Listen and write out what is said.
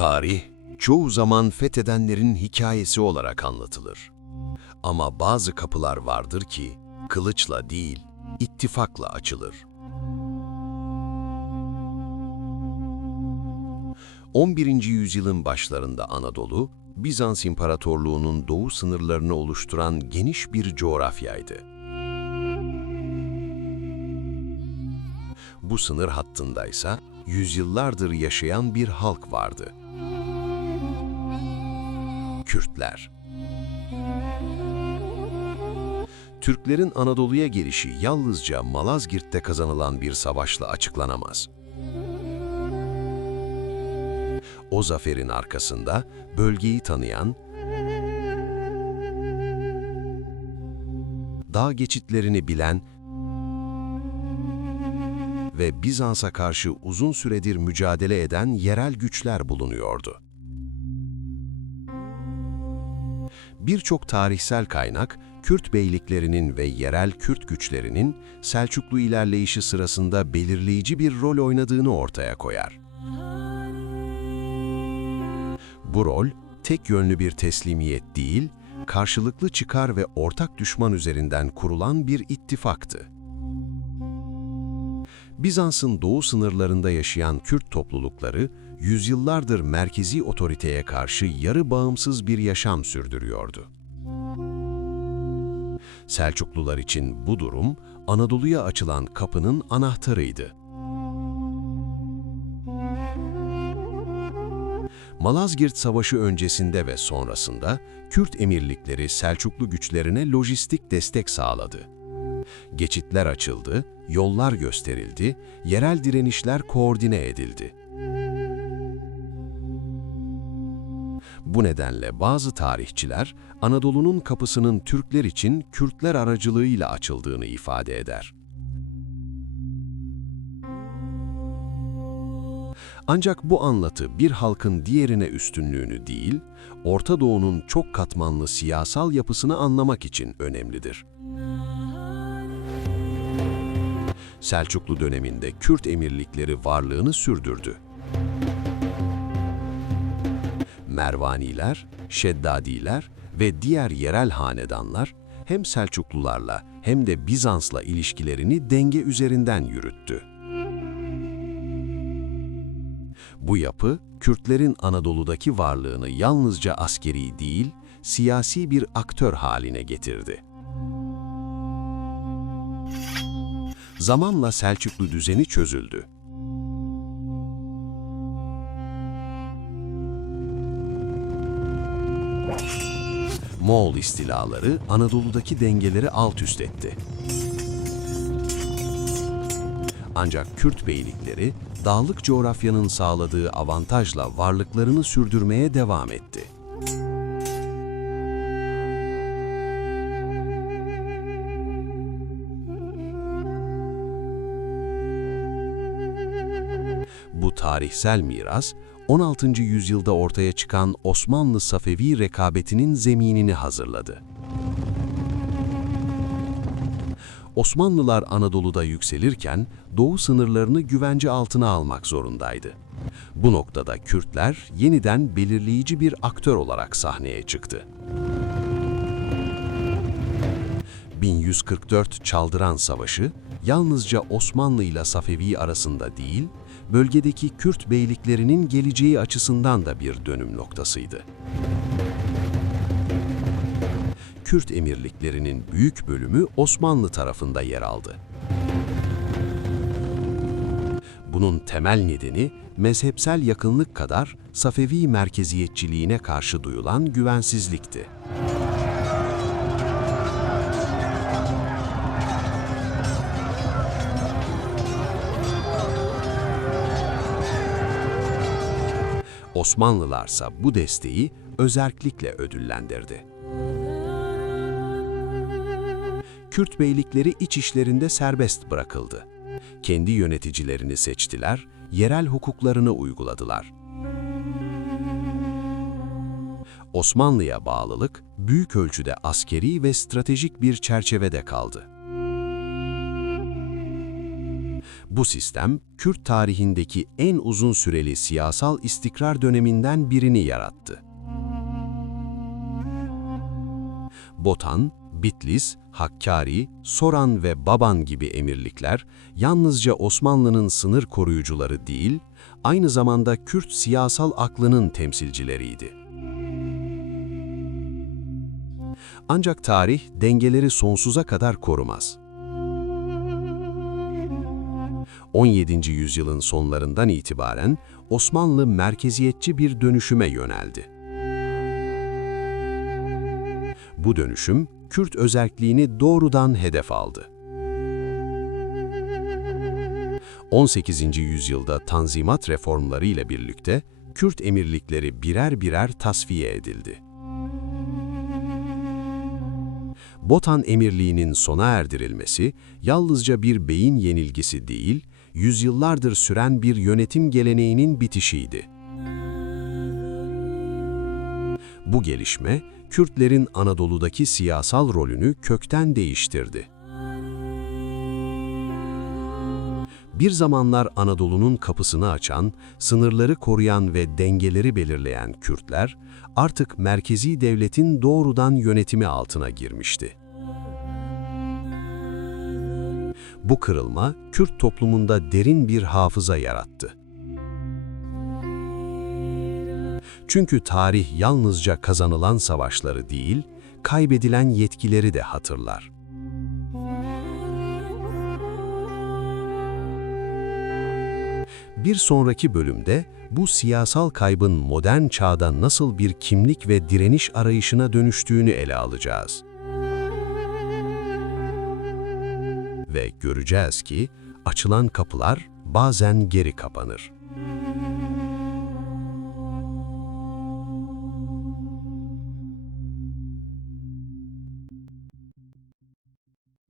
Tarih, çoğu zaman fethedenlerin hikayesi olarak anlatılır. Ama bazı kapılar vardır ki, kılıçla değil, ittifakla açılır. 11. yüzyılın başlarında Anadolu, Bizans İmparatorluğu'nun doğu sınırlarını oluşturan geniş bir coğrafyaydı. Bu sınır hattındaysa yüzyıllardır yaşayan bir halk vardı. Kürtler. Türklerin Anadolu'ya gelişi yalnızca Malazgirt'te kazanılan bir savaşla açıklanamaz. O zaferin arkasında bölgeyi tanıyan, dağ geçitlerini bilen ve Bizans'a karşı uzun süredir mücadele eden yerel güçler bulunuyordu. Birçok tarihsel kaynak, Kürt beyliklerinin ve yerel Kürt güçlerinin Selçuklu ilerleyişi sırasında belirleyici bir rol oynadığını ortaya koyar. Bu rol, tek yönlü bir teslimiyet değil, karşılıklı çıkar ve ortak düşman üzerinden kurulan bir ittifaktı. Bizans'ın doğu sınırlarında yaşayan Kürt toplulukları, yüzyıllardır merkezi otoriteye karşı yarı bağımsız bir yaşam sürdürüyordu. Selçuklular için bu durum, Anadolu'ya açılan kapının anahtarıydı. Malazgirt Savaşı öncesinde ve sonrasında Kürt emirlikleri Selçuklu güçlerine lojistik destek sağladı. Geçitler açıldı, yollar gösterildi, yerel direnişler koordine edildi. Bu nedenle bazı tarihçiler, Anadolu'nun kapısının Türkler için Kürtler aracılığıyla açıldığını ifade eder. Ancak bu anlatı bir halkın diğerine üstünlüğünü değil, Orta Doğu'nun çok katmanlı siyasal yapısını anlamak için önemlidir. Selçuklu döneminde Kürt emirlikleri varlığını sürdürdü. Mervaniler, Şeddadiler ve diğer yerel hanedanlar hem Selçuklularla hem de Bizans'la ilişkilerini denge üzerinden yürüttü. Bu yapı, Kürtlerin Anadolu'daki varlığını yalnızca askeri değil, siyasi bir aktör haline getirdi. Zamanla Selçuklu düzeni çözüldü. Moğol istilaları Anadolu'daki dengeleri alt üst etti. Ancak Kürt beylikleri, dağlık coğrafyanın sağladığı avantajla varlıklarını sürdürmeye devam etti. Bu tarihsel miras, 16. yüzyılda ortaya çıkan Osmanlı-Safevi rekabetinin zeminini hazırladı. Osmanlılar Anadolu'da yükselirken, doğu sınırlarını güvence altına almak zorundaydı. Bu noktada Kürtler yeniden belirleyici bir aktör olarak sahneye çıktı. 1144 Çaldıran Savaşı, yalnızca Osmanlı ile Safevi arasında değil, bölgedeki Kürt beyliklerinin geleceği açısından da bir dönüm noktasıydı. Kürt emirliklerinin büyük bölümü Osmanlı tarafında yer aldı. Bunun temel nedeni mezhepsel yakınlık kadar Safevi merkeziyetçiliğine karşı duyulan güvensizlikti. Osmanlılarsa bu desteği özerklikle ödüllendirdi. Kürt beylikleri iç işlerinde serbest bırakıldı. Kendi yöneticilerini seçtiler, yerel hukuklarını uyguladılar. Osmanlı'ya bağlılık, büyük ölçüde askeri ve stratejik bir çerçevede kaldı. Bu sistem, Kürt tarihindeki en uzun süreli siyasal istikrar döneminden birini yarattı. Botan, Bitlis, Hakkari, Soran ve Baban gibi emirlikler yalnızca Osmanlı'nın sınır koruyucuları değil, aynı zamanda Kürt siyasal aklının temsilcileriydi. Ancak tarih dengeleri sonsuza kadar korumaz. 17. yüzyılın sonlarından itibaren Osmanlı merkeziyetçi bir dönüşüme yöneldi. Bu dönüşüm, Kürt özerkliğini doğrudan hedef aldı. 18. yüzyılda Tanzimat reformları ile birlikte Kürt emirlikleri birer birer tasfiye edildi. Botan Emirliği'nin sona erdirilmesi yalnızca bir beyin yenilgisi değil, yüzyıllardır süren bir yönetim geleneğinin bitişiydi. Bu gelişme, Kürtlerin Anadolu'daki siyasal rolünü kökten değiştirdi. Bir zamanlar Anadolu'nun kapısını açan, sınırları koruyan ve dengeleri belirleyen Kürtler, artık merkezi devletin doğrudan yönetimi altına girmişti. Bu kırılma, Kürt toplumunda derin bir hafıza yarattı. Çünkü tarih yalnızca kazanılan savaşları değil, kaybedilen yetkileri de hatırlar. Bir sonraki bölümde bu siyasal kaybın modern çağda nasıl bir kimlik ve direniş arayışına dönüştüğünü ele alacağız. Ve göreceğiz ki açılan kapılar bazen geri kapanır.